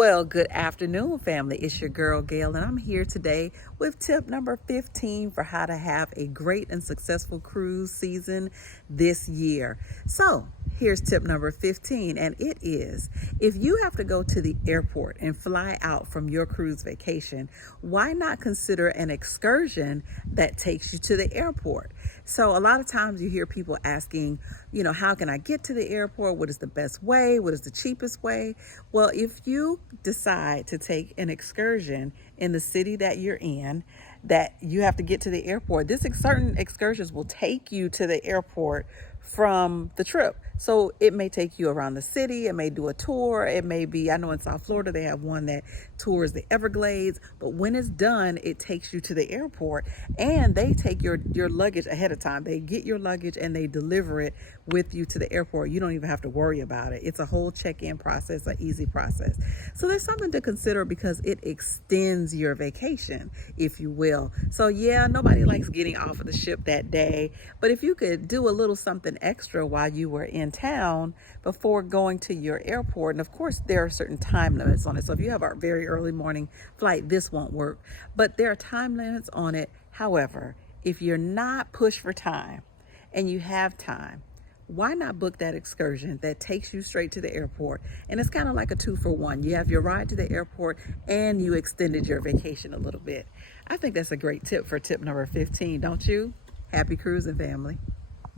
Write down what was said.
Well, good afternoon, family. It's your girl, Gail, and I'm here today with tip number 15 for how to have a great and successful cruise season this year. So, here's tip number 15, and it is if you have to go to the airport and fly out from your cruise vacation, why not consider an excursion that takes you to the airport? So, a lot of times you hear people asking, how can I get to the airport? What is the best way? What is the cheapest way? Well, if you decide to take an excursion in the city that you're in, that you have to get to the airport, certain excursions will take you to the airport from the trip. So it may take you around the city, it may do a tour, it may be, I know in South Florida they have one that tours the Everglades, but when it's done, it takes you to the airport and they take your luggage ahead of time. They get your luggage and they deliver it with you to the airport. You don't even have to worry about it. It's a whole check-in process, an easy process. So there's something to consider because it extends your vacation, if you will. So yeah, nobody likes getting off of the ship that day, but if you could do a little something extra while you were in town before going to your airport, and of course there are certain time limits on it. So if you have a very early morning flight, this won't work, but there are time limits on it. However, if you're not pushed for time and you have time, why not book that excursion that takes you straight to the airport? And it's kind of like a 2-for-1. You have your ride to the airport and you extended your vacation a little bit. I think that's a great tip for tip number 15, don't you? Happy cruising, family.